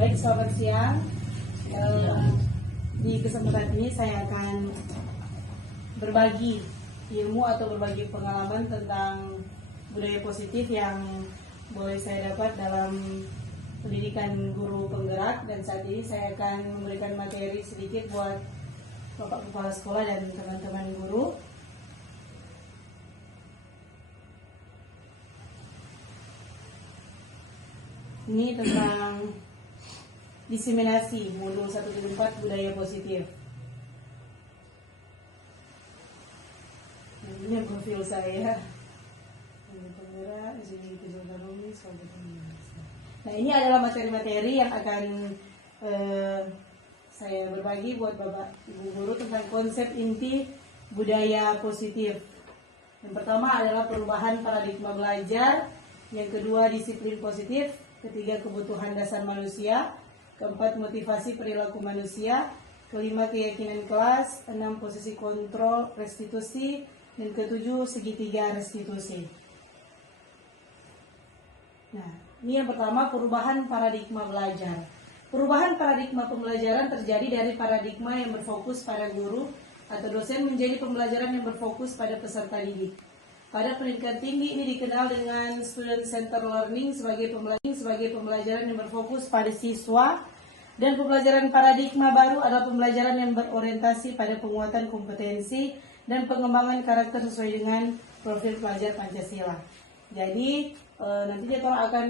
Baik, selamat siang. Di kesempatan ini saya akan berbagi ilmu atau berbagi pengalaman tentang budaya positif yang boleh saya dapat dalam pendidikan guru penggerak, dan saat ini saya akan memberikan materi sedikit buat Bapak Kepala Sekolah dan teman-teman guru. Ini tentang diseminasi modul 174 budaya positif. Ini profil saya. Nah, ini adalah materi-materi yang akan saya berbagi buat Bapak Ibu guru tentang konsep inti budaya positif. Yang pertama adalah perubahan paradigma belajar, yang kedua disiplin positif, ketiga kebutuhan dasar manusia, keempat motivasi perilaku manusia, kelima keyakinan kelas, enam posisi kontrol restitusi, dan ketujuh segitiga restitusi. Nah, ini yang pertama, perubahan paradigma belajar. Perubahan paradigma pembelajaran terjadi dari paradigma yang berfokus pada guru atau dosen menjadi pembelajaran yang berfokus pada peserta didik. Pada pendidikan tinggi ini dikenal dengan student center learning sebagai pembelajaran yang berfokus pada siswa, dan pembelajaran paradigma baru adalah pembelajaran yang berorientasi pada penguatan kompetensi dan pengembangan karakter sesuai dengan profil pelajar Pancasila. Jadi nantinya kita akan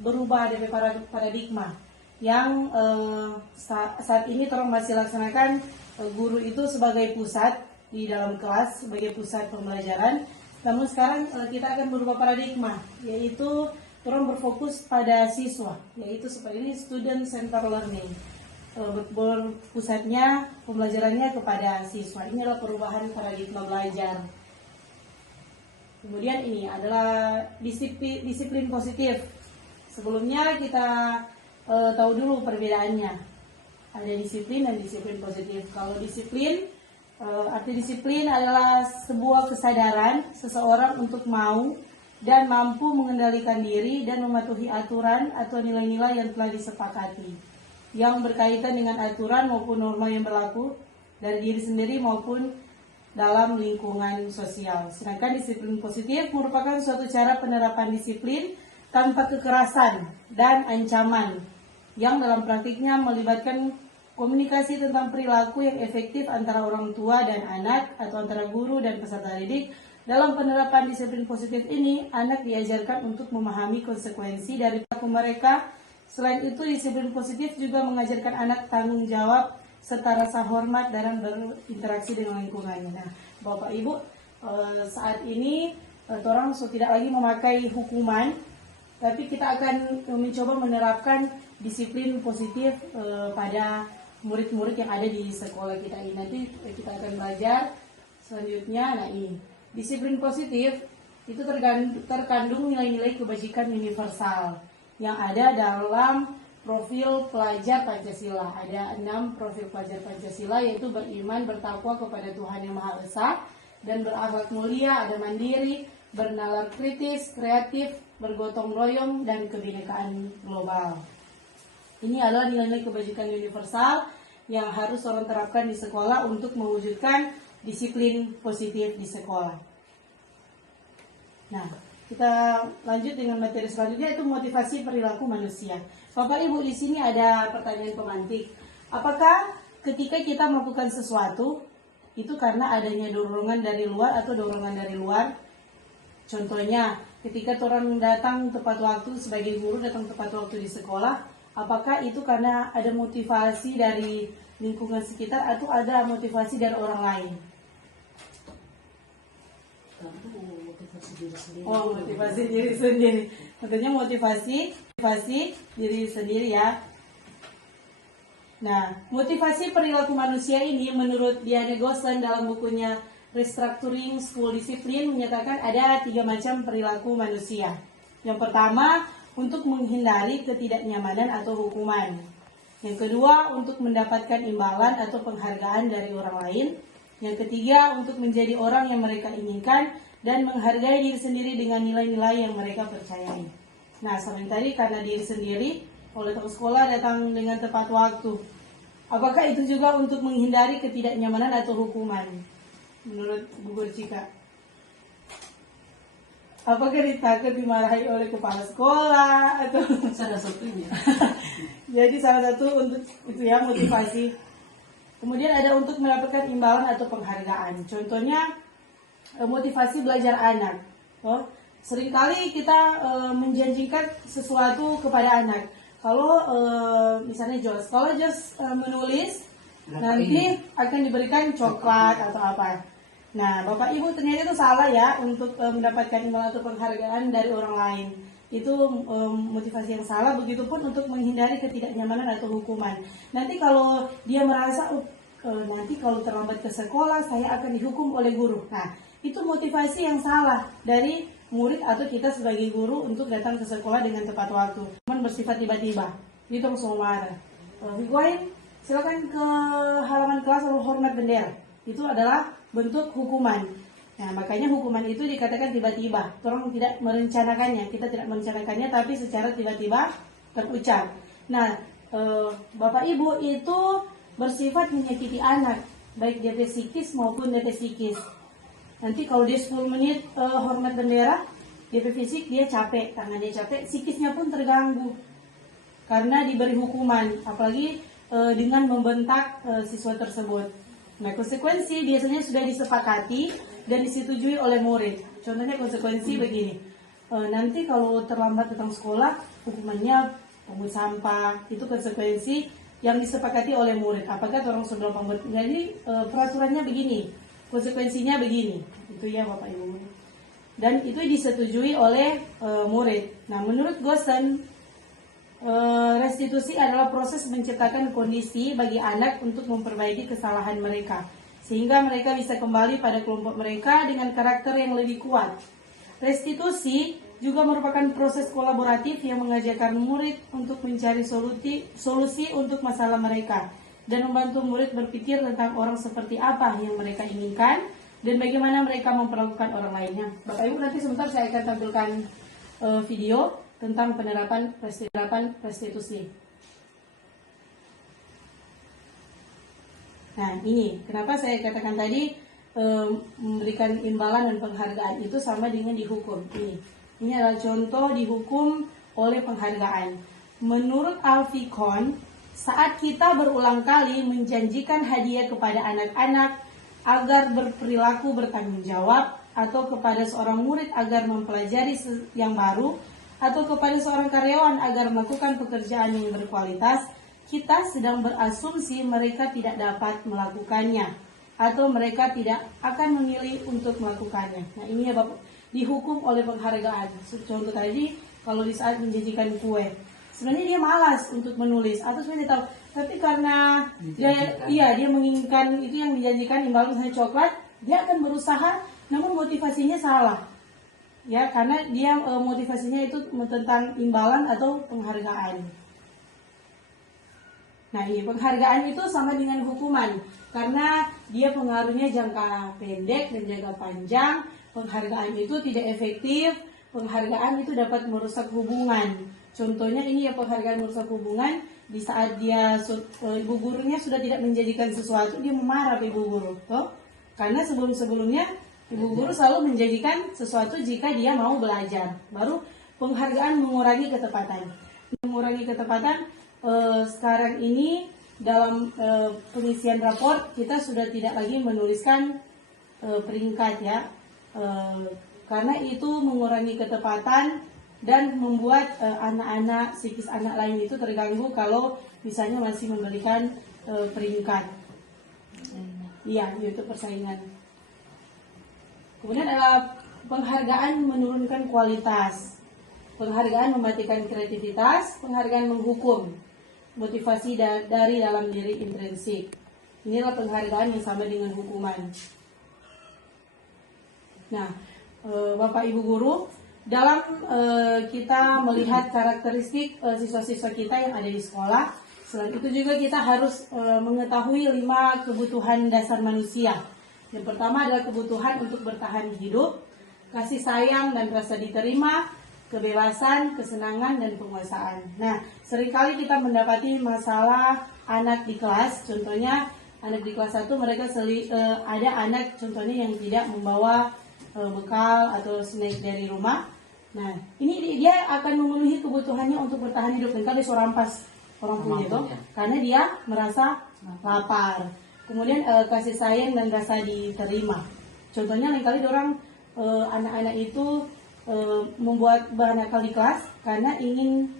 berubah dari paradigma yang saat ini kita masih laksanakan guru itu sebagai pusat di dalam kelas, sebagai pusat pembelajaran. Namun sekarang kita akan berubah paradigma, yaitu orang berfokus pada siswa, yaitu seperti ini, student center learning. Berpusatnya pembelajarannya kepada siswa. Ini adalah perubahan paradigma belajar. Kemudian ini adalah disiplin positif. Sebelumnya kita tahu dulu perbedaannya. Ada disiplin dan disiplin positif. Kalau disiplin, arti disiplin adalah sebuah kesadaran seseorang untuk mau dan mampu mengendalikan diri dan mematuhi aturan atau nilai-nilai yang telah disepakati, yang berkaitan dengan aturan maupun norma yang berlaku dari diri sendiri maupun dalam lingkungan sosial. Sedangkan disiplin positif merupakan suatu cara penerapan disiplin tanpa kekerasan dan ancaman, yang dalam praktiknya melibatkan komunikasi tentang perilaku yang efektif antara orang tua dan anak atau antara guru dan peserta didik. Dalam penerapan disiplin positif ini, anak diajarkan untuk memahami konsekuensi dari perilaku mereka. Selain itu, disiplin positif juga mengajarkan anak tanggung jawab serta rasa hormat dalam berinteraksi dengan lingkungannya. Nah, Bapak Ibu, saat ini orang tidak lagi memakai hukuman, tapi kita akan mencoba menerapkan disiplin positif pada murid-murid yang ada di sekolah kita ini. Nanti kita akan belajar selanjutnya. Nah, ini disiplin positif itu terkandung nilai-nilai kebajikan universal yang ada dalam profil pelajar Pancasila. Ada 6 profil pelajar Pancasila, yaitu beriman, bertakwa kepada Tuhan Yang Maha Esa, dan berakhlak mulia, ada mandiri, bernalar kritis, kreatif, bergotong royong, dan kebinekaan global. Ini adalah nilai-nilai kebajikan universal yang harus orang terapkan di sekolah untuk mewujudkan disiplin positif di sekolah. Nah, kita lanjut dengan materi selanjutnya, yaitu motivasi perilaku manusia. Bapak Ibu, di sini ada pertanyaan pemantik. Apakah ketika kita melakukan sesuatu itu karena adanya dorongan dari luar atau dorongan dari luar? Contohnya, ketika orang datang tepat waktu sebagai guru, datang tepat waktu di sekolah, apakah itu karena ada motivasi dari lingkungan sekitar atau ada motivasi dari orang lain? Oh, motivasi diri sendiri. Tentunya motivasi diri sendiri ya. Nah, motivasi perilaku manusia ini menurut Diane Goslan dalam bukunya Restructuring School Discipline menyatakan ada 3 macam perilaku manusia. Yang pertama, untuk menghindari ketidaknyamanan atau hukuman. Yang kedua, untuk mendapatkan imbalan atau penghargaan dari orang lain. Yang ketiga, untuk menjadi orang yang mereka inginkan dan menghargai diri sendiri dengan nilai-nilai yang mereka percayai. Nah, seperti tadi, karena diri sendiri, kalau datang sekolah datang dengan tepat waktu. Apakah itu juga untuk menghindari ketidaknyamanan atau hukuman? Menurut Bu Guru Cika, apakah ditakut dimarahi oleh kepala sekolah atau Salah satunya. jadi salah satu untuk itu ya, motivasi. Kemudian ada untuk mendapatkan imbalan atau penghargaan. Contohnya motivasi belajar anak. Seringkali kita menjanjikan sesuatu kepada anak. Kalau misalnya Jos, kalau Jos menulis nanti akan diberikan coklat atau apa. Nah, Bapak Ibu ternyata itu salah ya untuk mendapatkan imbalan atau penghargaan dari orang lain. Itu motivasi yang salah. Begitupun untuk menghindari ketidaknyamanan atau hukuman. Nanti kalau dia merasa nanti kalau terlambat ke sekolah saya akan dihukum oleh guru. Nah, itu motivasi yang salah dari murid atau kita sebagai guru untuk datang ke sekolah dengan tepat waktu. Cuman bersifat tiba-tiba, itu langsung marah. Higuain, silakan ke halaman kelas lalu hormat bendera. Itu adalah bentuk hukuman. Nah, makanya hukuman itu dikatakan tiba-tiba. Orang tidak merencanakannya, kita tidak merencanakannya, tapi secara tiba-tiba terucap. Nah, Bapak Ibu itu bersifat menyakiti anak, baik DP psikis maupun DP psikis. Nanti kalau dia 10 menit hormat bendera, DP fisik dia capek, tangan dia capek, psikisnya pun terganggu karena diberi hukuman, apalagi dengan membentak siswa tersebut. Nah, konsekuensi biasanya sudah disepakati dan disetujui oleh murid. Contohnya konsekuensi begini, nanti kalau terlambat datang sekolah, hukumannya pungut sampah. Itu konsekuensi yang disepakati oleh murid. Apakah orang sudah pembuat? Jadi peraturannya begini. Konsekuensinya begini, itu ya Bapak Ibu. Dan itu disetujui oleh murid. Nah, menurut Gosen, restitusi adalah proses menciptakan kondisi bagi anak untuk memperbaiki kesalahan mereka, sehingga mereka bisa kembali pada kelompok mereka dengan karakter yang lebih kuat. Restitusi juga merupakan proses kolaboratif yang mengajarkan murid untuk mencari solusi untuk masalah mereka, dan membantu murid berpikir tentang orang seperti apa yang mereka inginkan dan bagaimana mereka memperlakukan orang lainnya. Bapak Ibu, nanti sebentar saya akan tampilkan video tentang penerapan restitusi. Nah, ini kenapa saya katakan tadi memberikan imbalan dan penghargaan itu sama dengan dihukum. Ini adalah contoh dihukum oleh penghargaan. Menurut Alfikon, saat kita berulang kali menjanjikan hadiah kepada anak-anak agar berperilaku bertanggung jawab, atau kepada seorang murid agar mempelajari yang baru, atau kepada seorang karyawan agar melakukan pekerjaan yang berkualitas, kita sedang berasumsi mereka tidak dapat melakukannya, atau mereka tidak akan memilih untuk melakukannya. Nah, ini ya Bapak, dihukum oleh penghargaan. Contoh tadi, kalau di saat menjanjikan kue, sebenarnya dia malas untuk menulis atau sebenarnya tahu, tapi karena dia menginginkan itu yang dijanjikan, imbalan misalnya coklat, dia akan berusaha, namun motivasinya salah ya, karena dia motivasinya itu tentang imbalan atau penghargaan. Nah, ini penghargaan itu sama dengan hukuman karena dia pengaruhnya jangka pendek dan jangka panjang. Penghargaan itu tidak efektif, penghargaan itu dapat merusak hubungan. Contohnya ini ya, penghargaan merusak hubungan di saat dia ibu gurunya sudah tidak menjanjikan sesuatu, dia memarah ibu guru, karena sebelumnya ibu guru selalu menjanjikan sesuatu jika dia mau belajar. Baru penghargaan mengurangi ketepatan. Mengurangi ketepatan sekarang ini dalam pengisian raport kita sudah tidak lagi menuliskan peringkat ya, karena itu mengurangi ketepatan dan membuat anak-anak, psikis anak lain itu terganggu kalau misalnya masih memberikan peringkat. Iya, itu persaingan. Kemudian ada penghargaan menurunkan kualitas, penghargaan mematikan kreativitas, penghargaan menghukum, motivasi dari dalam diri intrinsik. Inilah penghargaan yang sama dengan hukuman. Nah, Bapak Ibu Guru, dalam kita melihat karakteristik siswa-siswa kita yang ada di sekolah, selain itu juga kita harus mengetahui 5 kebutuhan dasar manusia. Yang pertama adalah kebutuhan untuk bertahan hidup, kasih sayang dan rasa diterima, kebebasan, kesenangan, dan penguasaan. Nah, seringkali kita mendapati masalah anak di kelas. Contohnya, anak di kelas 1 mereka ada anak contohnya yang tidak membawa bekal atau snack dari rumah. Nah, ini dia akan memenuhi kebutuhannya untuk bertahan hidup. Dan kalau disuruh rampas orang punya itu, karena dia merasa lapar. Kemudian kasih sayang dan rasa diterima. Contohnya lain kali orang anak-anak itu membuat bahan nakal di kelas karena ingin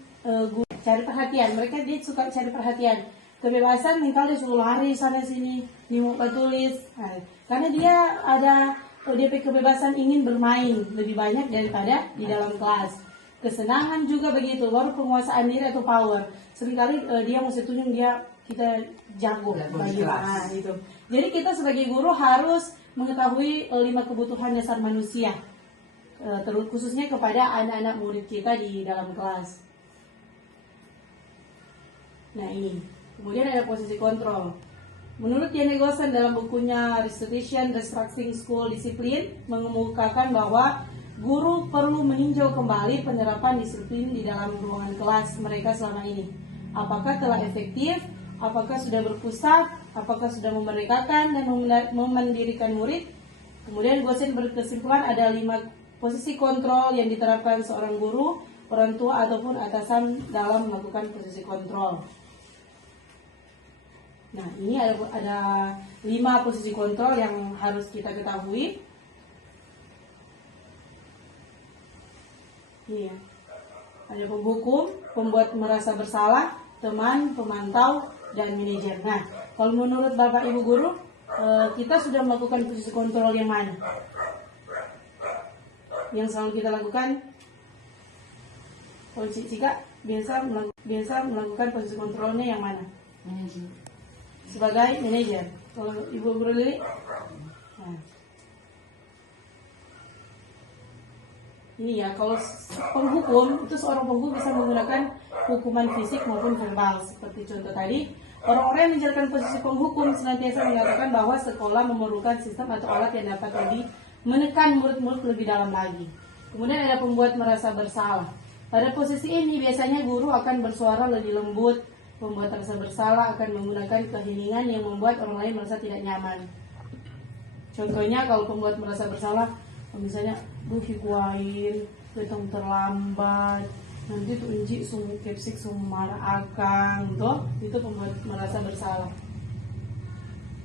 cari perhatian. Mereka dia suka cari perhatian. Kebebasan lain kali disuruh lari sana sini, di muka tulis. Nah, karena dia ada DP kebebasan ingin bermain lebih banyak daripada di dalam kelas. Kesenangan juga begitu, baru penguasaan diri atau power. Seringkali dia mesti tunjuk kita jago bagi itu. Jadi kita sebagai guru harus mengetahui 5 kebutuhan dasar manusia, khususnya kepada anak-anak murid kita di dalam kelas. Nah ini, kemudian ada posisi kontrol. Menurut Jane Gosen dalam bukunya Restitution Restructuring School Discipline mengemukakan bahwa guru perlu meninjau kembali penerapan disiplin di dalam ruangan kelas mereka selama ini. Apakah telah efektif? Apakah sudah berpusat? Apakah sudah memerdekakan dan memandirikan murid? Kemudian Gosen berkesimpulan ada 5 posisi kontrol yang diterapkan seorang guru, orang tua ataupun atasan dalam melakukan posisi kontrol. Nah, ini ada 5 posisi kontrol yang harus kita ketahui. Ini ya. Ada penghukum, pembuat merasa bersalah, teman, pemantau, dan manajer. Nah, kalau menurut Bapak Ibu guru, kita sudah melakukan posisi kontrol yang mana? Yang selalu kita lakukan, kalau Cika biasa melakukan posisi kontrolnya yang mana? Sebagai manajer. Kalau Ibu guru Lili? Nah. Ini ya, kalau penghukum, itu seorang penghukum bisa menggunakan hukuman fisik maupun verbal. Seperti contoh tadi, orang-orang yang menjalankan posisi penghukum senantiasa mengatakan bahwa sekolah memerlukan sistem atau alat yang dapat lebih menekan murid-murid lebih dalam lagi. Kemudian ada pembuat merasa bersalah. Pada posisi ini biasanya guru akan bersuara lebih lembut. Pembuat merasa bersalah akan menggunakan keheningan yang membuat orang lain merasa tidak nyaman. Contohnya kalau pembuat merasa bersalah, misalnya hikuain, datang terlambat, nanti tuh inji sung kepsik sung marah akang, itu pembuat merasa bersalah.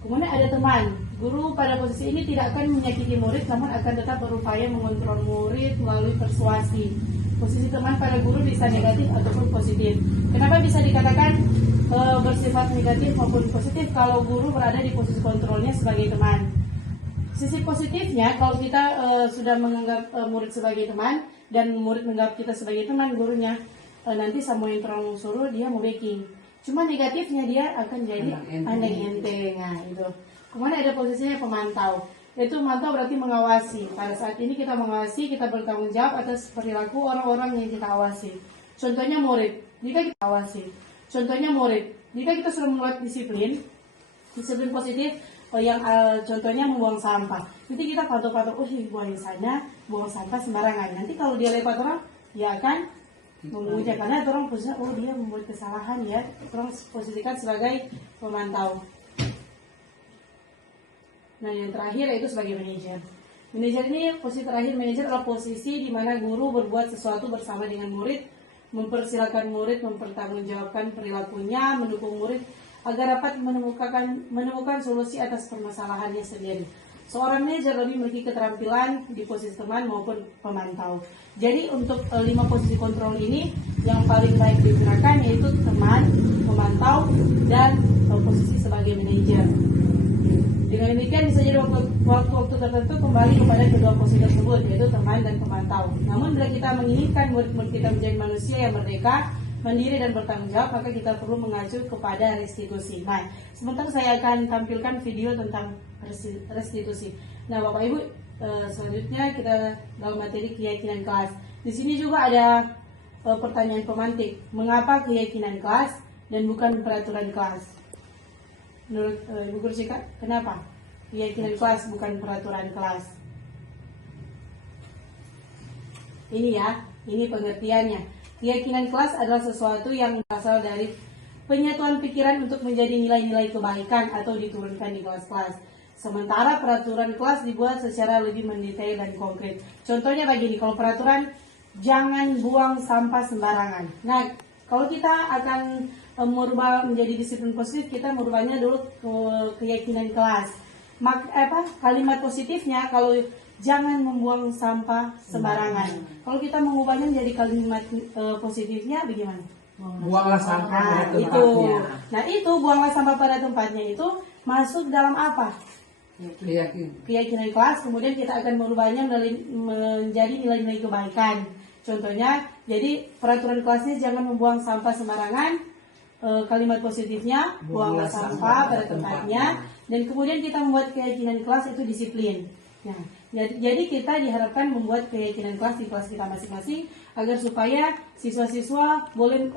Kemudian ada teman. Guru pada posisi ini tidak akan menyakiti murid, namun akan tetap berupaya mengontrol murid melalui persuasi. Posisi teman pada guru bisa negatif ataupun positif. Kenapa bisa dikatakan bersifat negatif maupun positif kalau guru berada di posisi kontrolnya sebagai teman? Sisi positifnya, kalau kita sudah menganggap murid sebagai teman dan murid menganggap kita sebagai teman gurunya, nanti sama yang terlalu suruh dia mau backing. Cuma negatifnya dia akan jadi andeng enteng. Nah, itu. Kemudian ada posisinya pemantau. Itu memantau berarti mengawasi. Pada saat ini kita mengawasi, kita bertanggung jawab atas perilaku orang-orang yang kita awasi. Contohnya murid, jika kita awasi. Contohnya murid, jika kita sudah membuat disiplin positif, yang contohnya membuang sampah. Nanti kita pantau-pantau, buang di sana, buang sampah sembarangan. Nanti kalau dia lewat orang, dia akan memuja karena orang posisinya, dia membuat kesalahan ya. Orang posisikan sebagai pemantau. Nah, yang terakhir yaitu sebagai manajer. Manajer ini, posisi terakhir manajer adalah posisi di mana guru berbuat sesuatu bersama dengan murid, mempersilakan murid mempertanggungjawabkan perilakunya, mendukung murid agar dapat menemukan solusi atas permasalahannya sendiri. Seorang manajer lebih memiliki keterampilan di posisi teman maupun pemantau. Jadi untuk 5 posisi kontrol ini yang paling baik digunakan yaitu teman, pemantau, dan posisi sebagai manajer. Dengan demikian bisa jadi waktu-waktu tertentu kembali kepada kedua posisi tersebut, yaitu teman dan pemantau. Namun bila kita menginginkan murid-murid kita menjadi manusia yang merdeka, mandiri dan bertanggung jawab, maka kita perlu mengacu kepada restitusi. Nah, sebentar saya akan tampilkan video tentang restitusi. Nah, Bapak Ibu, selanjutnya kita dalam materi keyakinan kelas. Di sini juga ada pertanyaan pemantik. Mengapa keyakinan kelas dan bukan peraturan kelas? Menurut Ibu Guru Cika, kenapa keyakinan kelas bukan peraturan kelas? Ini ya, Ini pengertiannya. Keyakinan kelas adalah sesuatu yang berasal dari penyatuan pikiran untuk menjadi nilai-nilai kebaikan atau diturunkan di kelas-kelas. Sementara peraturan kelas dibuat secara lebih mendetail dan konkret. Contohnya begini, kalau peraturan jangan buang sampah sembarangan. Nah, kalau kita akan merubah menjadi disiplin positif, kita merubahnya dulu ke keyakinan kelas. Kalimat positifnya kalau jangan membuang sampah sembarangan. Kalau kita mengubahnya menjadi kalimat positifnya bagaimana? Buanglah sampah pada tempatnya. Itu. Nah, itu buanglah sampah pada tempatnya itu masuk dalam apa? Keyakinan kelas. Kemudian kita akan merubahnya menjadi nilai-nilai kebaikan. Contohnya, jadi peraturan kelasnya jangan membuang sampah sembarangan. Kalimat positifnya buanglah sampah pada tempatnya. Dan kemudian kita membuat keyakinan kelas itu disiplin. Nah, jadi kita diharapkan membuat keyakinan kelas di kelas kita masing-masing agar supaya siswa-siswa boleh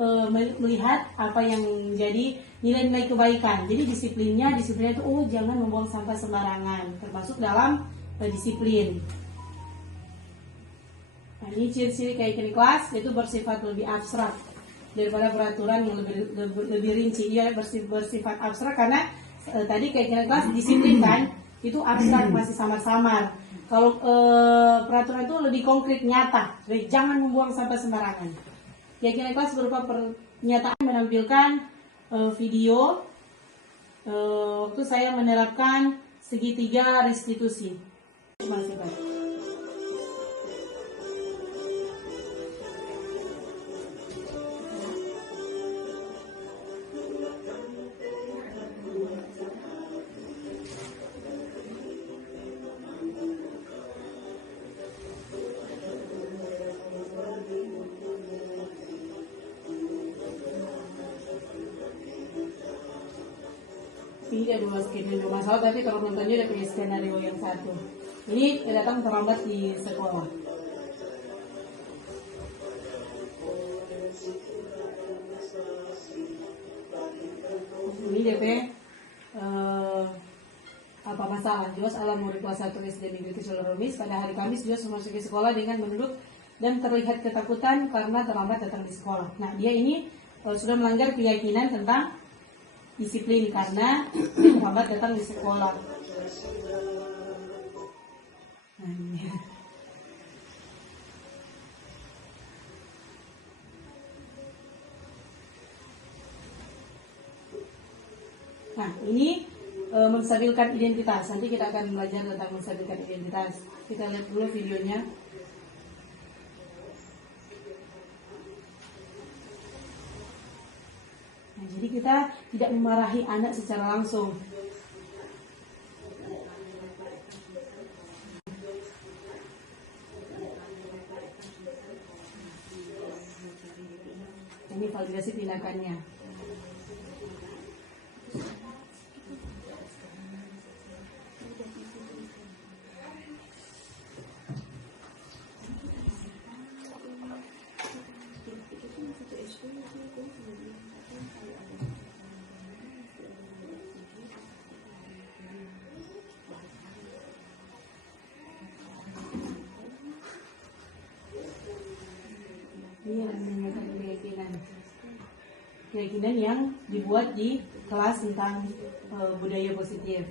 melihat apa yang menjadi nilai-nilai kebaikan. Jadi disiplinnya itu jangan membuang sampah sembarangan, termasuk dalam disiplin. Nah, ini ciri-ciri keyakinan kelas itu bersifat lebih abstrak daripada peraturan yang lebih rinci. Ia bersifat abstrak karena tadi keyakinan kelas disiplin kan, itu abstrak, masih samar-samar. Kalau peraturan itu lebih konkret, nyata. Jadi, jangan membuang sampah sembarangan. Keyakinan kelas berupa pernyataan menampilkan video waktu saya menerapkan segitiga restitusi. Masih baik. Ini ada dua skenario masalah, tapi kalau nontonnya udah punya skenario yang satu. Ini datang terlambat di sekolah. Ini DP apa masalah? Jos alam murid kelas 1 SD Negeri Kecil Romis pada hari Kamis Jos memasuki sekolah dengan menunduk dan terlihat ketakutan karena terlambat datang di sekolah. Nah, dia ini sudah melanggar keyakinan tentang disiplin karena terlambat datang di sekolah. Nah, ini menstabilkan identitas. Nanti kita akan belajar tentang menstabilkan identitas. Kita lihat dulu videonya. Nah, jadi kita tidak memarahi anak secara langsung. Ini validasi tindakannya. Ini yang menanyakan keyakinan yang dibuat di kelas tentang budaya positif.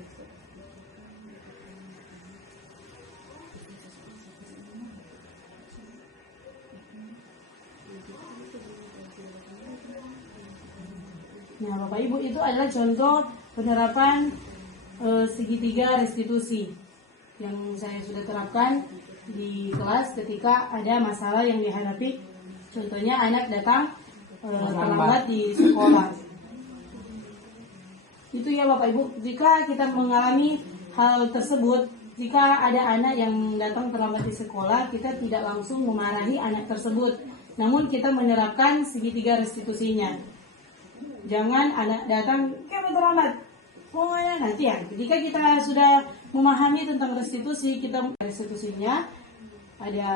Nah, Bapak Ibu, itu adalah contoh penerapan segitiga restitusi yang saya sudah terapkan di kelas ketika ada masalah yang dihadapi. Contohnya anak datang terlambat di sekolah. Itu ya Bapak Ibu, jika kita mengalami hal tersebut, jika ada anak yang datang terlambat di sekolah, kita tidak langsung memarahi anak tersebut, namun kita menerapkan segitiga restitusinya. Jangan anak datang, kamu terlambat, mau nanti ya. Jika kita sudah memahami tentang restitusi, kita restitusinya ada.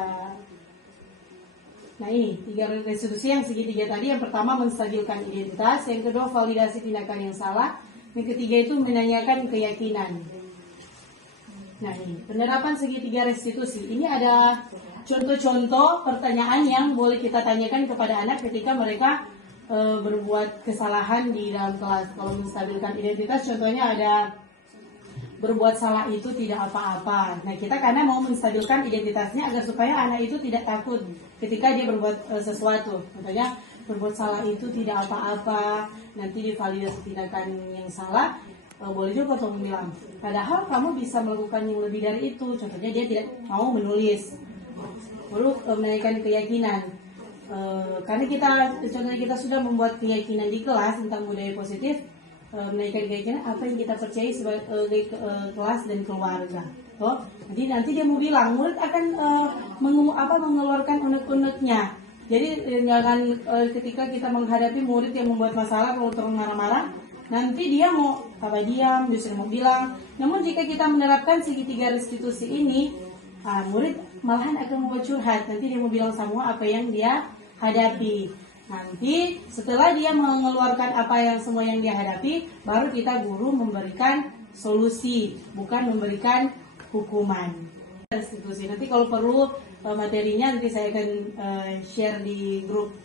Nah, ini 3 restitusi yang segitiga tadi. Yang pertama menstabilkan identitas, yang kedua validasi tindakan yang salah, yang ketiga itu menanyakan keyakinan. Nah, ini penerapan segitiga restitusi. Ini ada contoh-contoh pertanyaan yang boleh kita tanyakan kepada anak ketika mereka berbuat kesalahan di dalam kelas. Kalau menstabilkan identitas, contohnya ada berbuat salah itu tidak apa-apa. Nah, kita karena mau menstabilkan identitasnya agar supaya anak itu tidak takut ketika dia berbuat sesuatu. Contohnya, berbuat salah itu tidak apa-apa, nanti divalidasi tindakan yang salah, boleh juga tuh bilang. Padahal kamu bisa melakukan yang lebih dari itu. Contohnya dia tidak mau menulis. Lalu menaikkan keyakinan. Karena contohnya kita sudah membuat keyakinan di kelas tentang budaya positif, menaikkan keyakinan apa yang kita percaya sebagai kelas dan keluarga. Nanti dia mau bilang, murid akan mengeluarkan unek-uneknya. Jadi jangan ketika kita menghadapi murid yang membuat masalah kalau terus marah-marah, nanti dia mau diam, bisa mau bilang. Namun jika kita menerapkan segitiga restitusi ini, murid malahan akan membuat curhat. Nanti dia mau bilang semua apa yang dia hadapi. Nanti setelah dia mengeluarkan apa yang semua yang dia hadapi, baru kita guru memberikan solusi, bukan memberikan hukuman. Restitusi. Nanti kalau perlu materinya nanti saya akan share di grup.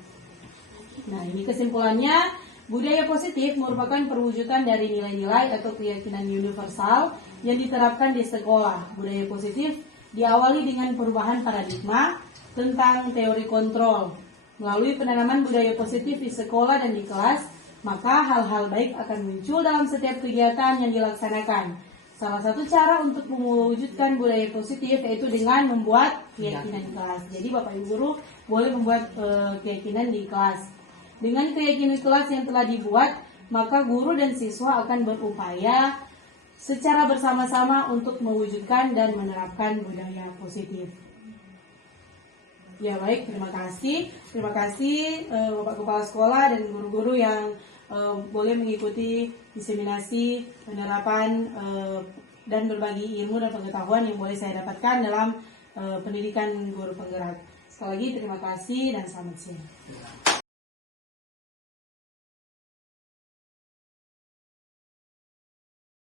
Nah, ini kesimpulannya, budaya positif merupakan perwujudan dari nilai-nilai atau keyakinan universal yang diterapkan di sekolah. Budaya positif diawali dengan perubahan paradigma tentang teori kontrol. Melalui penanaman budaya positif di sekolah dan di kelas, maka hal-hal baik akan muncul dalam setiap kegiatan yang dilaksanakan. Salah satu cara untuk mewujudkan budaya positif yaitu dengan membuat keyakinan di kelas. Jadi Bapak Ibu Guru boleh membuat keyakinan di kelas. Dengan keyakinan kelas yang telah dibuat, maka guru dan siswa akan berupaya secara bersama-sama untuk mewujudkan dan menerapkan budaya positif. Ya baik, terima kasih. Terima kasih Bapak Kepala Sekolah dan guru-guru yang boleh mengikuti diseminasi penerapan dan berbagi ilmu dan pengetahuan yang boleh saya dapatkan dalam pendidikan guru penggerak. Sekali lagi terima kasih dan selamat siang.